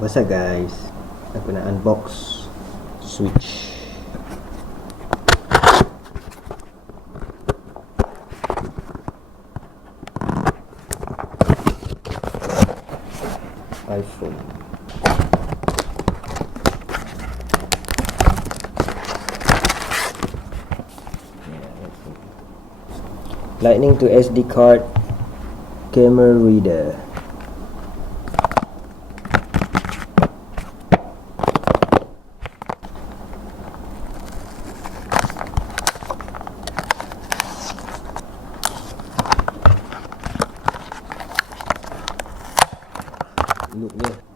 What's up guys, aku nak unbox Switch. iPhone. Lightning to SD card, camera reader. Look dia.